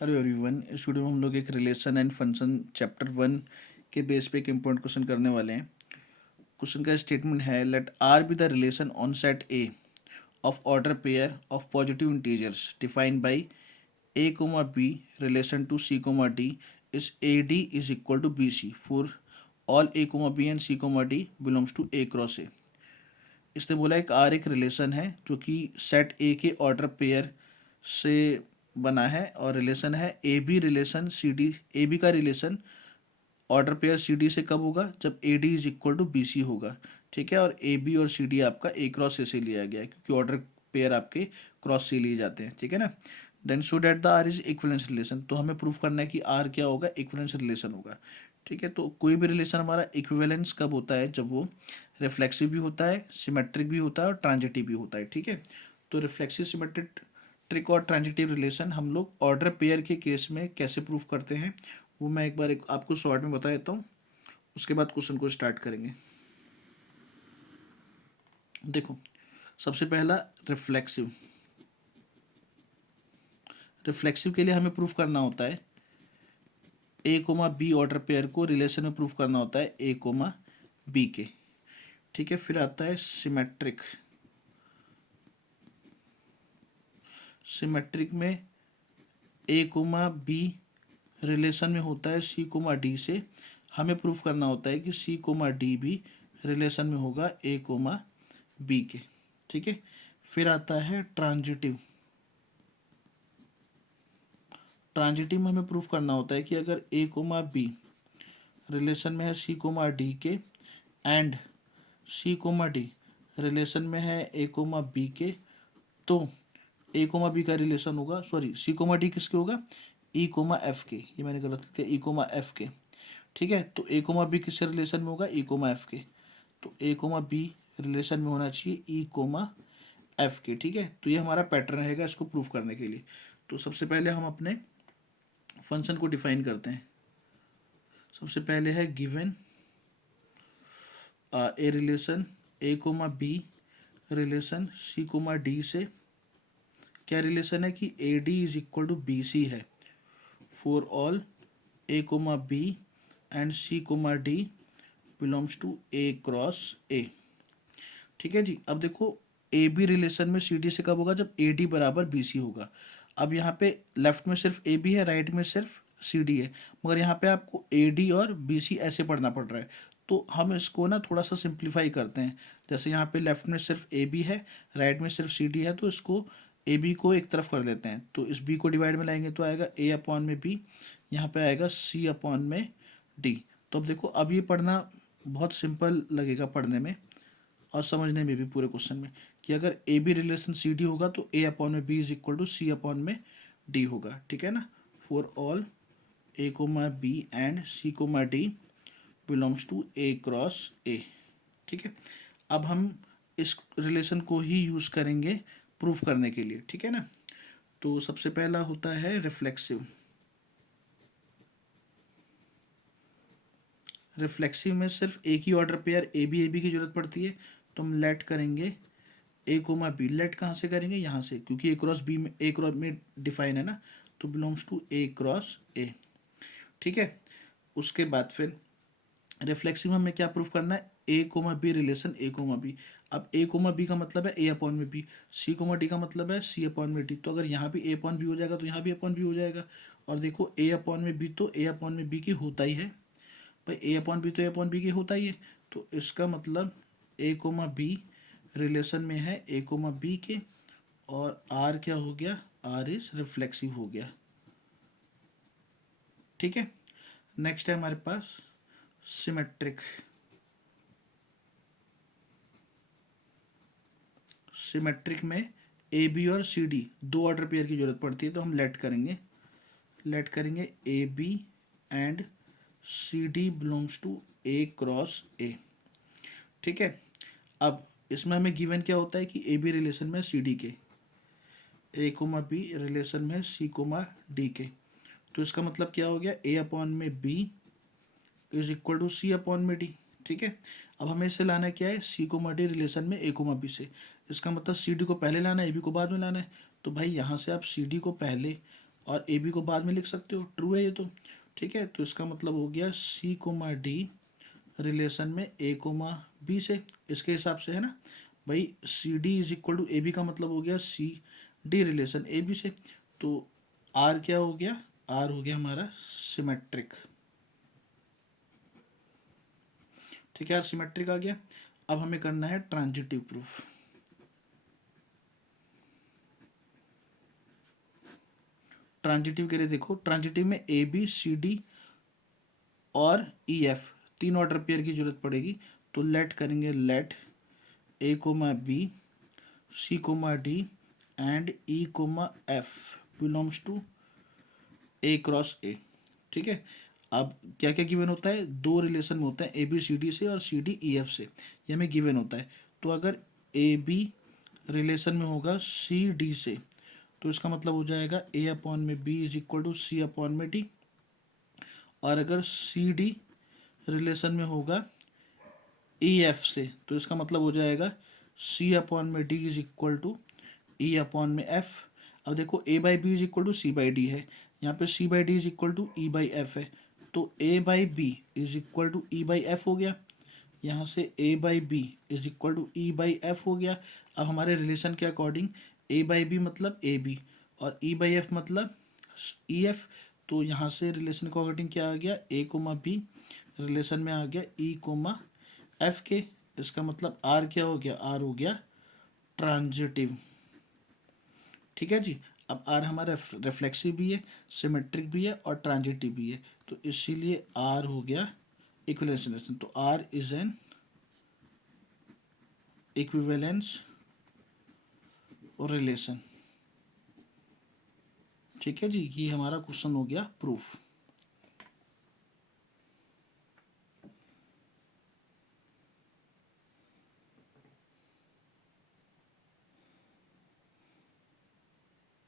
Hello everyone. इस video में हम लोग एक रिलेशन एंड फंक्शन चैप्टर 1 के बेस पे एक इम्पोर्टेंट क्वेश्चन करने वाले हैं। क्वेश्चन का स्टेटमेंट है, let R be the relation on set A of order pair of positive integers defined by A comma B relation to C comma D is A D is equal to B C for all A comma B and C comma D belongs to A cross A. इसने बोला एक are एक relation है जो कि set ए के order pair से बना है और रिलेशन है A B relation C D. A B का relation order pair C D से कब होगा? जब A D is equal to B C होगा। ठीक है, और ए बी और सी डी आपका ए क्रॉस ए से लिया गया है क्योंकि ऑर्डर पेयर आपके क्रॉस से लिए जाते हैं। ठीक है ना। Then show that the R is equivalence relation, तो हमें प्रूफ करना है कि आर क्या होगा? इक्विवेलेंस रिलेशन होगा। ठीक है, तो कोई भी रिलेशन हमारा इक्विवेलेंस कब होता है? जब वो रिफ्लेक्सिव भी होता है, सिमेट्रिक भी होता है और ट्रांजिटिव भी होता है। ठीक है, तो रिफ्लेक्सिव, सिमेट्रिक ट्रिक और ट्रांजिटिव रिलेशन हम लोग ऑर्डर पेयर के केस में कैसे प्रूफ करते हैं वो मैं एक बार आपको शॉर्ट में बता देता हूँ, उसके बाद क्वेश्चन को स्टार्ट करेंगे। देखो, सबसे पहला रिफ्लेक्सिव। रिफ्लेक्सिव के लिए हमें प्रूफ करना होता है A comma B order pair को रिलेशन में प्रूफ करना होता है ए कोमा बी के। ठीक है, फिर आता है सिमेट्रिक। सिमेट्रिक में ए कोमा बी रिलेशन में होता है सी कोमा डी से। हमें प्रूफ करना होता है कि सी कोमा डी भी रिलेशन में होगा ए कोमा बी के। ठीक है, फिर आता है ट्रांजिटिव। ट्रांजिटिव में हमें प्रूफ करना होता है कि अगर ए कोमा बी रिलेशन में है सी कोमा डी के and C comma D relation में है ए कोमा बी के, तो ए कोमा बी का रिलेशन होगा, सॉरी सी कोमा डी किसके होगा? ई कोमा एफ के। ये मैंने गलत लिख दिया, ई कोमा एफ के। ठीक है, तो ए कोमा बी किससे रिलेशन में होगा? ई कोमा एफ के। तो ए कोमा बी रिलेशन में होना चाहिए ई कोमा एफ के। ठीक है, तो ये हमारा पैटर्न रहेगा इसको प्रूफ करने के लिए। तो सबसे पहले हम अपने फंक्शन को डिफाइन करते हैं। सबसे पहले है given A relation A comma B relation C comma D से। क्या रिलेशन है कि A D is equal to B C है for all A comma B and C comma D belongs to A cross A. ठीक है जी। अब देखो, ए B relation में सी डी से कब होगा? जब ए डी बराबर बी सी होगा। अब यहाँ पे लेफ्ट में सिर्फ ए बी है, राइट में सिर्फ सी डी है, मगर यहाँ पे आपको ए डी और बी सी ऐसे पढ़ना पड़ रहा है। तो हम इसको ना थोड़ा सा सिंप्लीफाई करते हैं। जैसे यहाँ पे लेफ्ट में सिर्फ ए बी है, राइट में सिर्फ सी डी है, तो इसको ए बी को एक तरफ कर लेते हैं। तो इस बी को डिवाइड में लाएंगे तो आएगा ए अपॉन में बी, यहाँ पे आएगा सी अपॉन में डी। तो अब देखो, अब ये पढ़ना बहुत सिंपल लगेगा पढ़ने में और समझने में भी पूरे क्वेश्चन में, कि अगर A B relation C D होगा तो ए अपॉन में B is equal to C upon में डी होगा। ठीक है ना। For all A comma B and C comma D belongs to A cross A. ठीक है, अब हम इस रिलेशन को ही यूज़ करेंगे प्रूफ करने के लिए। ठीक है ना। तो सबसे पहला होता है रिफ्लेक्सिव। रिफ्लेक्सिव में सिर्फ एक ही ऑर्डर पेयर ए बी की जरूरत पड़ती है, तो हम लेट करेंगे ए कोमा बी। लेट कहाँ से करेंगे? यहाँ से, क्योंकि ए क्रॉस बी में, ए क्रॉस में डिफाइन है ना, तो belongs to A cross A. ठीक है, उसके बाद फिर रिफ्लेक्सिव में हमें क्या प्रूफ करना है? A comma B relation A comma B. अब ए कोमा बी का मतलब है ए अपॉन में बी, सी कोमा डी का मतलब है सी अपॉन में डी। तो अगर यहाँ भी ए अपॉन बी हो जाएगा तो यहाँ भी अपॉन बी हो जाएगा। और देखो, ए अपॉन में बी तो ए अपॉन में बी की होता ही है भाई, ए अपॉन बी तो ए अपॉन बी की होता ही है। तो इसका मतलब ए कोमा बी रिलेशन में है ए कोमा बी के, और आर क्या हो गया? आर इज रिफ्लेक्सिव हो गया। ठीक है, नेक्स्ट है हमारे पास सिमेट्रिक। सिमेट्रिक में ए बी और सी डी दो ऑर्डर पेयर की जरूरत पड़ती है, तो हम लेट करेंगे A B and C D belongs to A cross A. ठीक है, अब इसमें हमें गिवन क्या होता है कि ए बी रिलेशन में सी डी के, ए कोमा बी रिलेशन में सी कोमा डी के। तो इसका मतलब क्या हो गया? ए अपॉन में B is equal to C upon में डी। ठीक है, अब हमें इसे लाना क्या है? सी कोमा डी रिलेशन में ए कोमा बी से। इसका मतलब सी डी को पहले लाना है, ए बी को बाद में लाना है। तो भाई यहाँ से आप सी डी को पहले और ए बी को बाद में लिख सकते हो, ट्रू है ये तो। ठीक है, तो इसका मतलब हो गया सी कोमा डी रिलेशन में ए कोमा बी से, इसके हिसाब से है ना भाई। C D is equal to A B का मतलब हो गया C D relation A B से। तो आर क्या हो गया, आर हो गया हमारा सिमेट्रिक। ठीक है यार, सिमेट्रिक आ गया। अब हमें करना है ट्रांजिटिव प्रूफ। ट्रांजिटिव के लिए देखो, ट्रांजिटिव में ए बी सी डी और ई एफ तीन ऑर्डर पेयर की जरूरत पड़ेगी। तो लेट करेंगे, let A comma B C comma D and E comma F belongs to A cross A. ठीक है, अब क्या क्या गिवन होता है, दो रिलेशन में होता है, ए बी सी डी से और सी डी ई एफ से, ये हमें गिवन होता है। तो अगर ए बी रिलेशन में होगा सी डी से, तो इसका मतलब हो जाएगा ए अपॉन में B is equal to C upon में डी। और अगर सी डी रिलेशन में होगा ई एफ से, तो इसका मतलब हो जाएगा सी अपॉन में D is equal to E upon में एफ। अब देखो A by B is equal to C by D है, यहाँ पे C by D is equal to E by F है, तो A by B is equal to E by F हो गया। यहाँ से A by B is equal to E by F हो गया। अब हमारे रिलेशन के अकॉर्डिंग ए बाई बी मतलब ए बी और ई बाई एफ मतलब ई एफ। तो यहाँ से रिलेशन के अकॉर्डिंग क्या आ गया, ए कोमा बी रिलेशन में आ गया ई कोमा एफ के। इसका मतलब आर क्या हो गया, आर हो गया ट्रांजिटिव। ठीक है जी। अब आर हमारा रिफ्लेक्सिव भी है, सिमेट्रिक भी है और ट्रांजिटिव भी है, तो इसीलिए आर हो गया इक्विवेलेंस रिलेशन। तो R is an equivalence relation. ठीक है जी, ये हमारा क्वेश्चन हो गया प्रूफ।